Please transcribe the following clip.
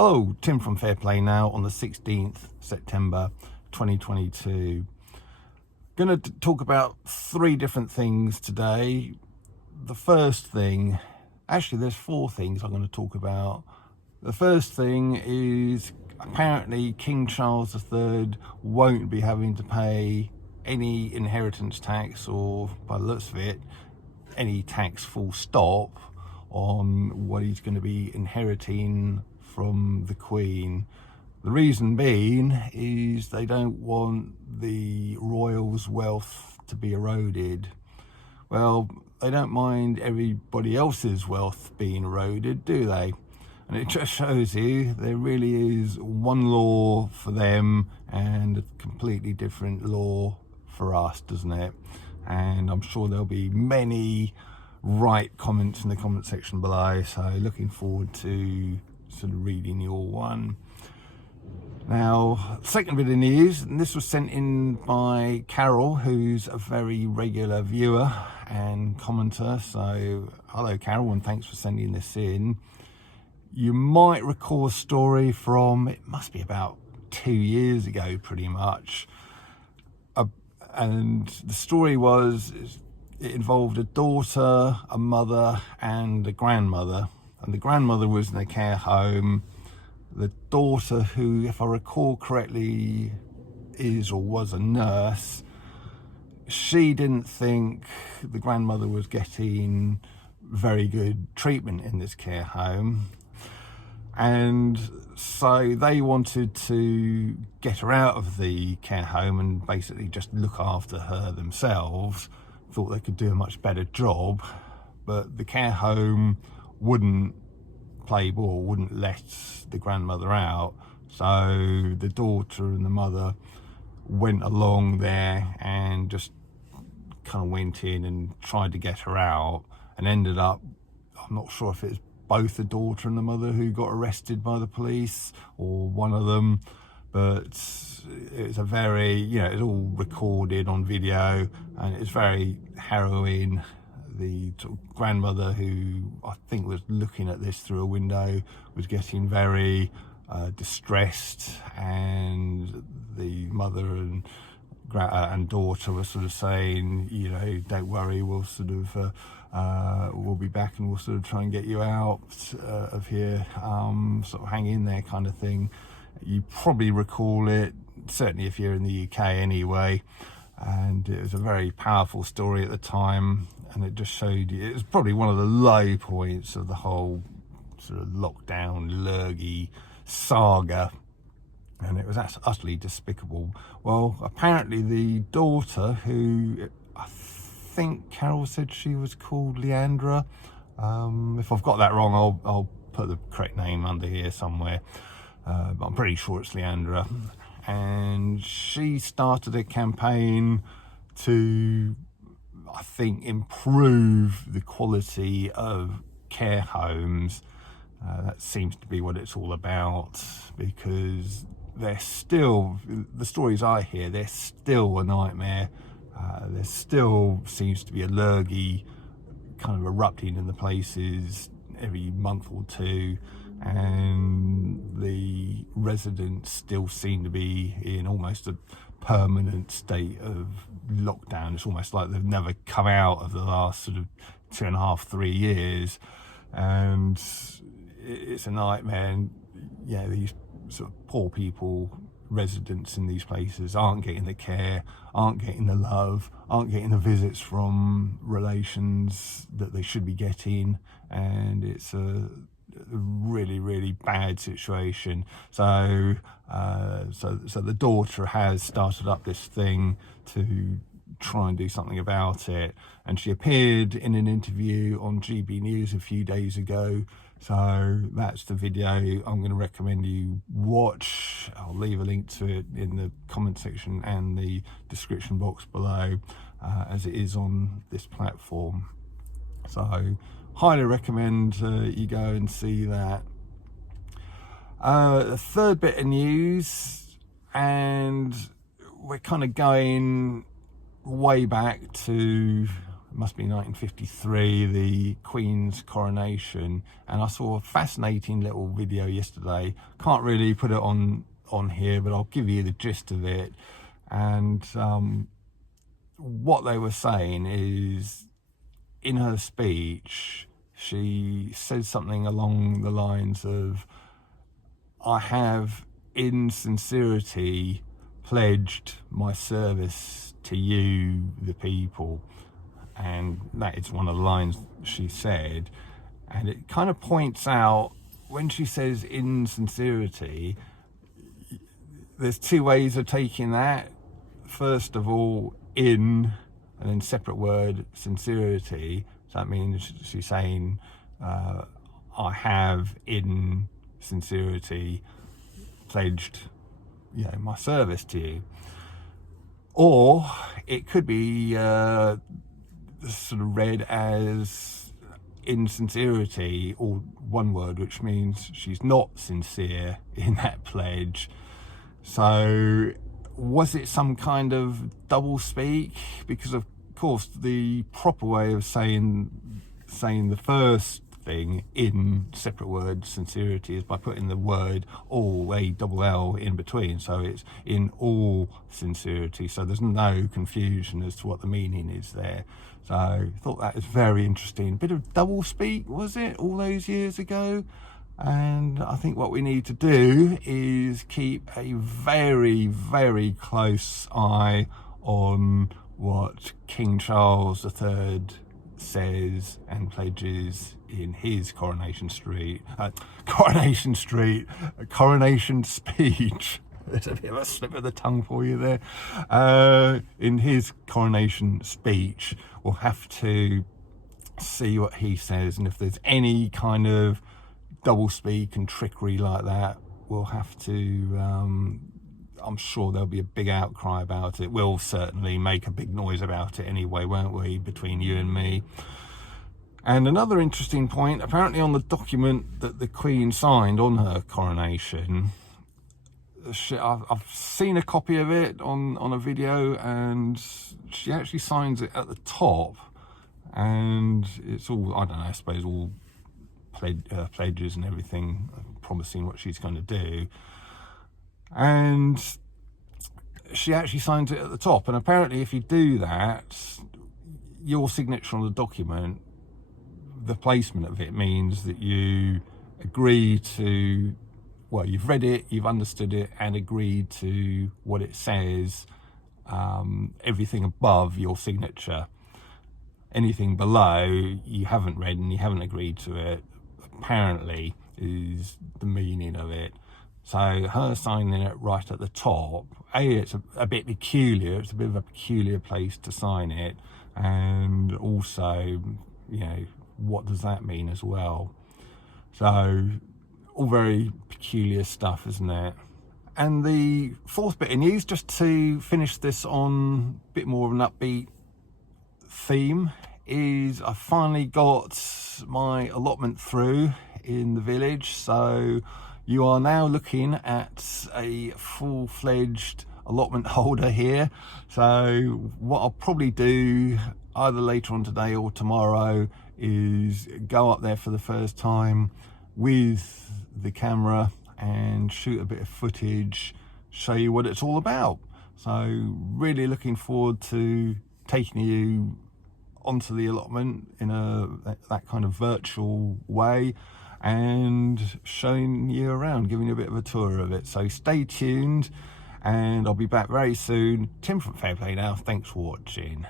Oh, Tim from Fair Play Now on the 16th September 2022. Going to talk about three different things today. The first thing, actually there's four things I'm going to talk about. The first thing is apparently King Charles III won't be having to pay any inheritance tax, or by the looks of it, any tax full stop, on what he's going to be inheriting from the Queen. The reason being is they don't want the royals' wealth to be eroded. Well, they don't mind everybody else's wealth being eroded, do they? And it just shows you there really is one law for them and a completely different law for us, doesn't it? And I'm sure there'll be many right comments in the comment section below, so looking forward to sort of reading your one. Now, second bit of news, and this was sent in by Carol, who's a very regular viewer and commenter. So hello Carol, and thanks for sending this in. You might recall a story from, it must be about 2 years ago pretty much, and the story was, it involved a daughter, a mother and a grandmother, and the grandmother was in a care home. The daughter, who, if I recall correctly, is or was a nurse, she didn't think the grandmother was getting very good treatment in this care home, and so they wanted to get her out of the care home and basically just look after her themselves. Thought they could do a much better job, but the care home wouldn't play ball, wouldn't let the grandmother out. So the daughter and the mother went along there and just kind of went in and tried to get her out, and ended up, I'm not sure if it's both the daughter and the mother who got arrested by the police, or one of them, but it's a very, it's all recorded on video, and it's very harrowing. The grandmother, who I think was looking at this through a window, was getting very distressed, and the mother and daughter were sort of saying, don't worry, we'll sort of we'll be back and we'll sort of try and get you out of here, sort of hang in there kind of thing. You probably recall it, certainly if you're in the UK anyway, and it was a very powerful story at the time, and it just showed you, it was probably one of the low points of the whole sort of lockdown lurgy saga, and it was utterly despicable. Well, apparently the daughter, who I think Carol said she was called Leandra, if I've got that wrong, I'll put the correct name under here somewhere, but I'm pretty sure it's Leandra. And she started a campaign to, I think, improve the quality of care homes. That seems to be what it's all about, because they're still, the stories I hear, they're still a nightmare. There still seems to be a lurgy kind of erupting in the places every month or two, and the residents still seem to be in almost a permanent state of lockdown. It's almost like they've never come out of the last sort of 2.5, 3 years, and it's a nightmare. And these sort of poor people, residents in these places, aren't getting the care, aren't getting the love, aren't getting the visits from relations that they should be getting, and it's a really, really bad situation. So so the daughter has started up this thing to try and do something about it, and she appeared in an interview on GB News a few days ago. So that's the video I'm going to recommend you watch. I'll leave a link to it in the comment section and the description box below, as it is on this platform. So highly recommend you go and see that. The third bit of news, and we're kind of going way back to must be 1953, the Queen's coronation, and I saw a fascinating little video yesterday. Can't really put it on here, but I'll give you the gist of it. And what they were saying is, in her speech, she said something along the lines of, "I have in sincerity pledged my service to you, the people." And that is one of the lines she said. And it kind of points out, when she says in sincerity, there's two ways of taking that. First of all, in, and then separate word, sincerity. So that means she's saying, I have in sincerity pledged, my service to you. Or it could be sort of read as insincerity, or one word, which means she's not sincere in that pledge. So was it some kind of double speak? Because of course the proper way of saying the first thing, in separate word sincerity, is by putting the word all, a double L, in between. So it's in all sincerity, so there's no confusion as to what the meaning is there. So I thought that was very interesting. A bit of double speak, was it, all those years ago? And I think what we need to do is keep a very, very close eye on what King Charles III says and pledges in his coronation speech. There's a bit of a slip of the tongue for you there. In his coronation speech, we'll have to see what he says, and if there's any kind of double speak and trickery like that, we'll have to, I'm sure there'll be a big outcry about it. We'll certainly make a big noise about it anyway, won't we, between you and me. And another interesting point, apparently on the document that the Queen signed on her coronation, I've seen a copy of it on a video, and she actually signs it at the top, and it's all, I don't know, I suppose all pledges and everything, promising what she's going to do. And she actually signs it at the top, and apparently if you do that, your signature on the document, the placement of it means that you agree to, well, you've read it, you've understood it, and agreed to what it says, everything above your signature. Anything below you haven't read and you haven't agreed to it, apparently, is the meaning of it. So her signing it right at the top, it's a bit peculiar, it's a bit of a peculiar place to sign it, and also, what does that mean as well? So all very peculiar stuff, isn't it? And the fourth bit of news, just to finish this on a bit more of an upbeat theme, is I finally got my allotment through in the village. So you are now looking at a full-fledged allotment holder here. So what I'll probably do either later on today or tomorrow is go up there for the first time with the camera and shoot a bit of footage, show you what it's all about. So really looking forward to taking you onto the allotment in that kind of virtual way, and showing you around, giving you a bit of a tour of it. So stay tuned, and I'll be back very soon. Tim from Fairplay now. Thanks for watching.